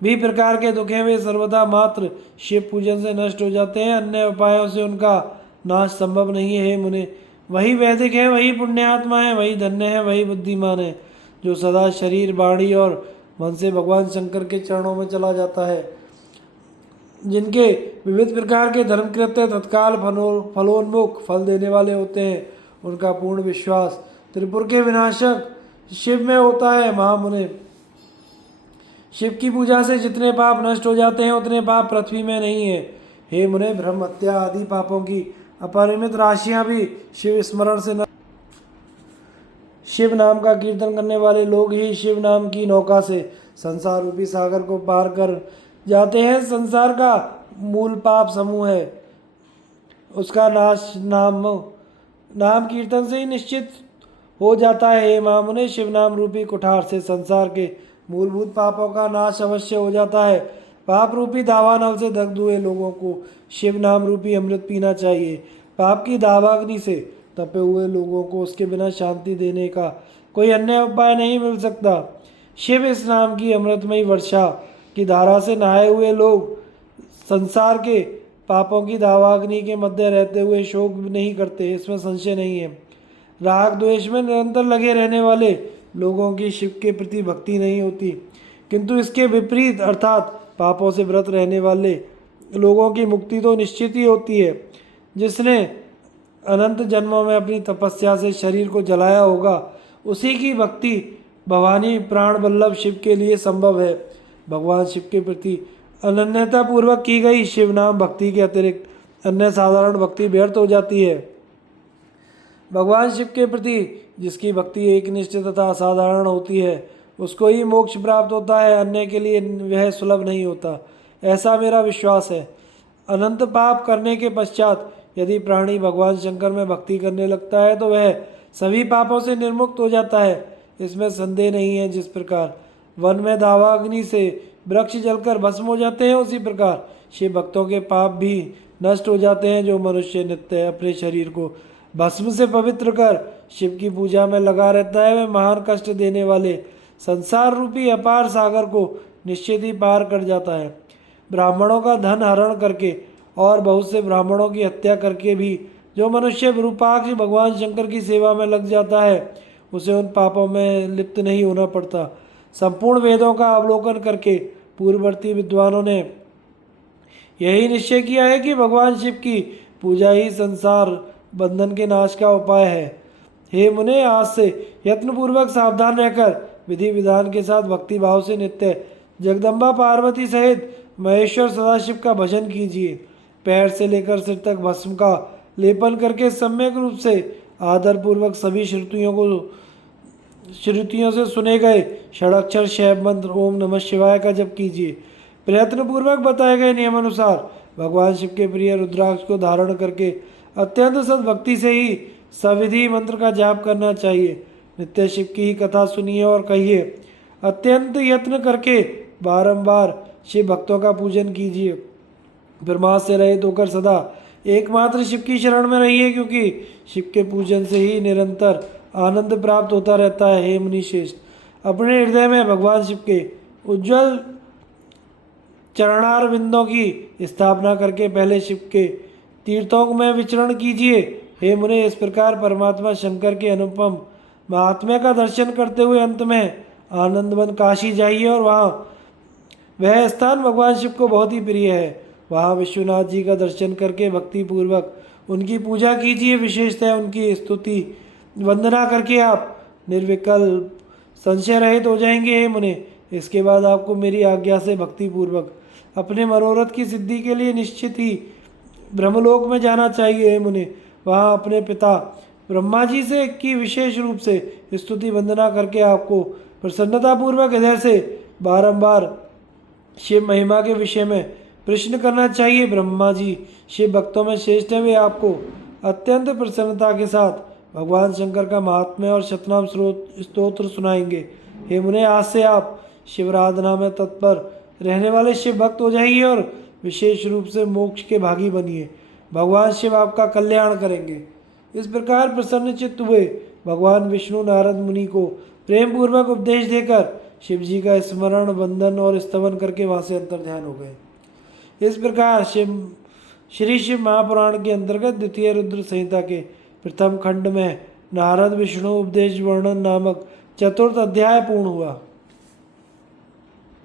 भी प्रकार के दुख हैं वे सर्वदा मात्र शिव पूजन से नष्ट हो जाते हैं। अन्य उपायों से उनका नाश संभव नहीं है। हे मुने, वही वैदिक है, वही पुण्यात्मा है, वही धन्य है, वही बुद्धिमान है, जो सदा शरीर, वाणी और मन से भगवान शंकर के चरणों में चला जाता है। जिनके विविध प्रकार के धर्म कृत्य तत्काल फलोन्मुख फल देने वाले होते हैं, उनका पूर्ण विश्वास त्रिपुर के विनाशक शिव में होता है। महामुने, शिव की पूजा से जितने पाप नष्ट हो जाते हैं उतने पाप पृथ्वी में नहीं है। हे मुने, ब्रह्म हत्या आदि पापों की अपरिमित राशियां भी शिव स्मरण से शिव नाम का कीर्तन करने वाले लोग ही शिव नाम की नौका से संसार रूपी सागर को पार कर जाते हैं। संसार का मूल पाप समूह है, उसका नाश नाम कीर्तन से ही निश्चित हो जाता है। हे महामुने, शिव नाम रूपी कुठार से संसार के मूलभूत पापों का नाश अवश्य हो जाता है। पाप रूपी दावानल से दग्ध हुए लोगों को शिव नाम रूपी अमृत पीना चाहिए। पाप की दावाग्नि से तपे हुए लोगों को उसके बिना शांति देने का कोई अन्य उपाय नहीं मिल सकता। शिव इस नाम की अमृतमयी वर्षा की धारा से नहाए हुए लोग संसार के पापों की दावाग्नि के मध्य रहते हुए शोक नहीं करते, इसमें संशय नहीं है। राग द्वेष में निरंतर लगे रहने वाले लोगों की शिव के प्रति भक्ति नहीं होती, किंतु इसके विपरीत अर्थात पापों से व्रत रहने वाले लोगों की मुक्ति तो निश्चित ही होती है। जिसने अनंत जन्मों में अपनी तपस्या से शरीर को जलाया होगा, उसी की भक्ति भवानी प्राण वल्लभ शिव के लिए संभव है। भगवान शिव के प्रति अनन्यता पूर्वक की गई शिव नाम भक्ति के अतिरिक्त अन्य साधारण भक्ति व्यर्थ हो जाती है। भगवान शिव के प्रति जिसकी भक्ति एकनिष्ठ तथा असाधारण होती है, उसको ही मोक्ष प्राप्त होता है, अन्य के लिए वह सुलभ नहीं होता, ऐसा मेरा विश्वास है। अनंत पाप करने के पश्चात यदि प्राणी भगवान शंकर में भक्ति करने लगता है तो वह सभी पापों से निर्मुक्त हो जाता है, इसमें संदेह नहीं है। जिस प्रकार वन में दावाग्नि से वृक्ष जलकर भस्म हो जाते हैं, उसी प्रकार शिव भक्तों के पाप भी नष्ट हो जाते हैं। जो मनुष्य नित्य अपने शरीर को भस्म से पवित्र कर शिव की पूजा में लगा रहता है, वह महान कष्ट देने वाले संसार रूपी अपार सागर को निश्चित ही पार कर जाता है। ब्राह्मणों का धन हरण करके और बहुत से ब्राह्मणों की हत्या करके भी जो मनुष्य विरूपाक्ष भगवान शंकर की सेवा में लग जाता है, उसे उन पापों में लिप्त नहीं होना पड़ता। संपूर्ण वेदों का अवलोकन करके पूर्ववर्ती विद्वानों ने यही निश्चय किया है कि भगवान शिव की पूजा ही संसार बंधन के नाश का उपाय है। हे मुने, आज से यत्नपूर्वक सावधान रहकर विधि विधान के साथ भक्ति भाव से नित्य जगदम्बा पार्वती सहित महेश्वर सदाशिव का भजन कीजिए। पैर से लेकर सिर तक भस्म का लेपन करके सम्यक रूप से आदरपूर्वक सभी श्रुतियों से सुने गए षडाक्षर शैव मंत्र ओम नमः शिवाय का जप कीजिए। प्रयत्नपूर्वक बताए गए नियमानुसार भगवान शिव के प्रिय रुद्राक्ष को धारण करके अत्यंत सद्भक्ति से ही सविधि मंत्र का जाप करना चाहिए। नित्य शिव की ही कथा सुनिए और कहिए। अत्यंत यत्न करके बारंबार शिव भक्तों का पूजन कीजिए। प्रमाद से रहित होकर सदा एकमात्र शिव की शरण में रहिए, क्योंकि शिव के पूजन से ही निरंतर आनंद प्राप्त होता रहता है। हे मुनि श्रेष्ठ, अपने हृदय में भगवान शिव के उज्जवल चरणार बिंदों की स्थापना करके पहले शिव के तीर्थों में विचरण कीजिए। हे मुने, इस प्रकार परमात्मा शंकर के अनुपम महात्म्य का दर्शन करते हुए अंत में आनंदवन काशी जाइए और वहाँ वह स्थान भगवान शिव को बहुत ही प्रिय है। वहाँ विश्वनाथ जी का दर्शन करके भक्ति पूर्वक उनकी पूजा कीजिए। विशेषतः उनकी स्तुति वंदना करके आप निर्विकल्प संशय रहित हो जाएंगे। हे मुने, इसके बाद आपको मेरी आज्ञा से भक्ति पूर्वक अपने मनोरथ की सिद्धि के लिए निश्चित ही ब्रह्मलोक में जाना चाहिए। हे मुने, वहाँ अपने पिता ब्रह्मा जी से की विशेष रूप से स्तुति वंदना करके आपको प्रसन्नतापूर्वक हृदय से बारंबार शिव महिमा के विषय में प्रश्न करना चाहिए। ब्रह्मा जी शिव भक्तों में श्रेष्ठ है, वे आपको अत्यंत प्रसन्नता के साथ भगवान शंकर का महात्म्य और शतनाम स्तोत्र सुनाएंगे। हे मुने, आज से आप शिवराधना में तत्पर रहने वाले शिव भक्त हो जाइए और विशेष रूप से मोक्ष के भागी बनिए। भगवान शिव आपका कल्याण करेंगे। इस प्रकार प्रसन्न चित्त हुए भगवान विष्णु नारद मुनि को प्रेम पूर्वक उपदेश देकर शिव जी का स्मरण, वंदन और स्तवन करके वहां से अंतर्ध्यान हो गए। इस प्रकार श्री शिव महापुराण के अंतर्गत द्वितीय रुद्र संहिता के प्रथम खंड में नारद विष्णु उपदेश वर्णन नामक चतुर्थ अध्याय पूर्ण हुआ।